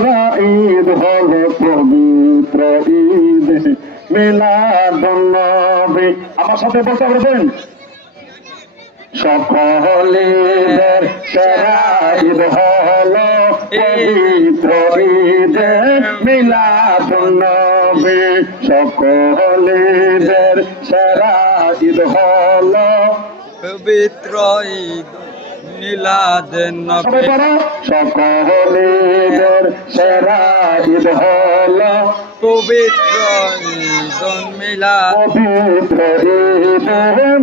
সারা ঈদ হলো পবিত্র ঈদ মিলাদুন্নবী। আমার সাথে বলতে পারবেন? সকলের সেরা ঈদ হলো পবিত্র ঈদ মিলাদুন্নবী। সকলের সেরা ঈদ হলো পবিত্র ঈদ মিলাদুন্নবী। সকলের সেরা ঈদ হলো পবিত্র ঈদ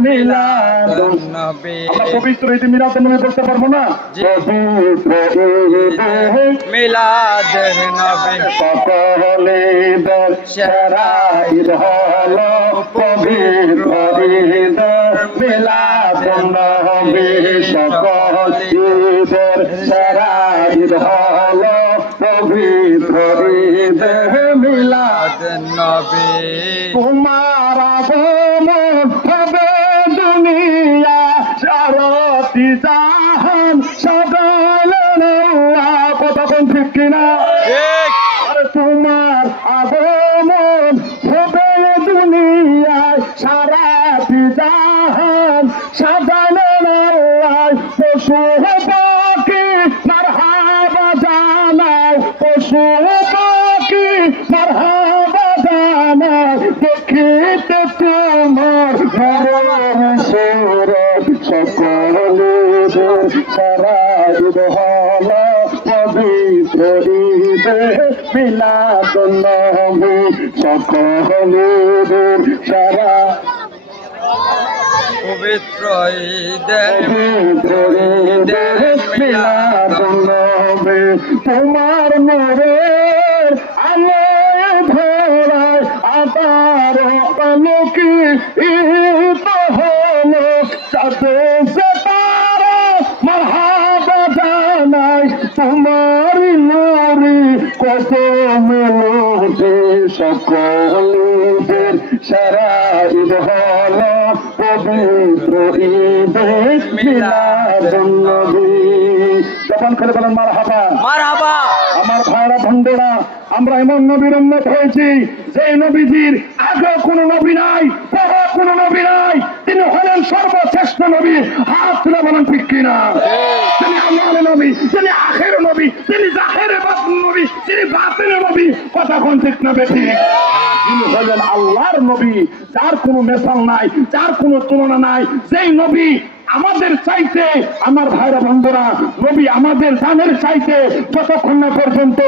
মিলাদুন্নবী। আমরা পবিত্র ঈদ মিলাদুন্নবী বলতে পারবো না? পবিত্র ঈদ মিলাদুন্নবী। সকলের সেরা ঈদ হলো পবিত্র ঈদ মিলাদুন্নবী। সকল ঈদের সেরা ঈদ হলো পবিত্র ঈদ মিলাদুন্নবী। তোমার আগমন হবে দুনিয়া সারতি জাহান সাজানো। কথা কোন ঠিক কিনা? আরে তোমার আগমন হবে দুনিয়ায় সারাতি জাহান সাজানো। পশু পাখি মারহাবা জানাও, পশু পাখি মারহাবা জানাও। দেখিতে তোমার ঘরের সুরত সকলের সারা ঈদ হলো পবিত্র ঈদ মিলাদুন্নবী। সকলের সারা পবিত্র ঈদ মিলাদুন্নবী। তোমার নূরের আলোয় ভরায় আবার আলোকি ঈদ হলো। চাঁদে সিতারা মারহাবা জানাই তোমার নূরে কত মেলোতে। সকলের সারা ঈদ হলো পবিত্র ঈদ মিলাদুন্নবী। জবান করে বলেন মারহাবা, মারহাবা। আমার ভাইরা বন্ধুরা, আমরা এমন নবীর উম্মত হয়েছি যে নবীজির আগে কোনো নবী নাই, পরে কোনো নবী নাই। তিনি হলেন সর্বশ্রেষ্ঠ নবী। হাত তুলে বলেন ঠিক কিনা? তিনি আল্লাহর নবী, তিনি আখের নবী, তিনি জাহেরে নবী, তিনি বাতিনের নবী। কথা কোন ঠিক না বেঠিক? তিনি হলেন আল্লাহর নবী, যার কোনো মেসাল নাই, যার কোনো তুলনা নাই। যেই নবী আমাদের চাইতে, আমার ভাইরা বন্ধুরা, নবী আমাদের জানের চাইতে যতক্ষণ না পর্যন্ত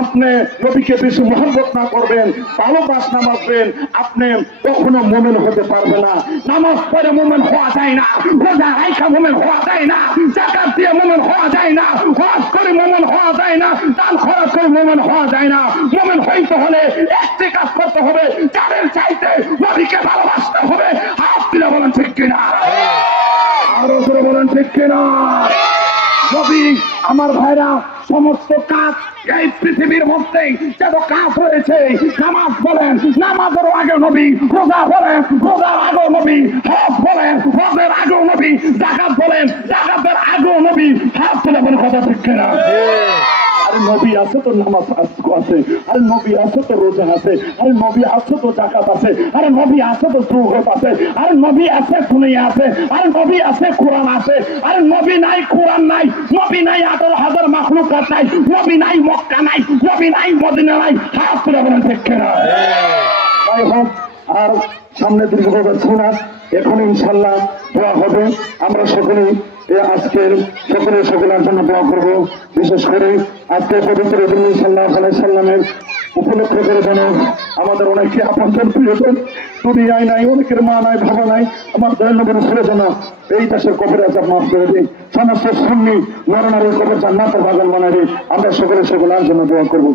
আপনি নবীকে বেশি মহব্বত না করবেন, ভালোবাস না বাসবেন, আপনি কখনো মুমিন হতে পারবে না। নামাজ পড়ে মুমিন হওয়া যায় না, রোজা রাখা মুমিন হওয়া যায় না, যাকাত দিয়ে মুমিন হওয়া যায় না, হজ করে মুমিন হওয়া যায় না, দান খরচ করে মুমিন হওয়া যায় না। মুমিন হইতে হলে একটি কাজ করতে হবে, যাদের চাইতে নবীকে ভালোবাসতে হবে। হাত তুলে বলেন ঠিক কিনা? আরো করে বলেন ঠিক কিনা? নবী আমার ভাইরা সমস্ত কাজ এই পৃথিবীর মধ্যে যত কাজ রয়েছে, নামাজ বলেন, নামাজের আগে নবী, রোজা বলেন, রোজার আগে নবী, হজ বলেন, হজের আগে নবী, যাকাত বলেন, যাকাতের আগে নবী। হাত তুলে বলেন কথা ঠিক কিনা? আরে নবী আছে তো নামাজ আছে, আরে নবী আছে তো রোজা আছে, আরে নবী আছে তো যাকাত আছে, আরে নবী আছে তো সুহবত আছে, আরে নবী আছে দুনিয়া আছে, আরে নবী আছে কোরআন আছে। আরে নবী নাই কোরআন নাই, নবী নাই 18,000 মাখলুকাত নাই, নবী নাই মক্কা নাই, নবী নাই মদিনা নাই। হাত তুলে বলেন ঠিক কিনা? তাই হোক, আর সামনে দীর্ঘভাবে শোনা, এখন ইনশাল্লাহ দোয়া হবে। আমরা সকলেই আজকের সকলের জন্য দোয়া করবো। বিশেষ করে আজকে পবিত্র নবী সাল্লাল্লাহু আলাইহি সাল্লামের উপলক্ষ করে যেন আমাদের অনেকে আপনজন প্রিয়জন দুনিয়ায় নাই, অনেকের মা নাই, বাবা নাই, আমার দয়াল নবীর ছেলে যেন এই দেশের কবরে আজাব মাফ করে দিই। সমস্ত সুন্নি নরনারীর কবর জান্নাতের বাগান বানাই দিই। আমরা সকলের জন্য দোয়া করবো।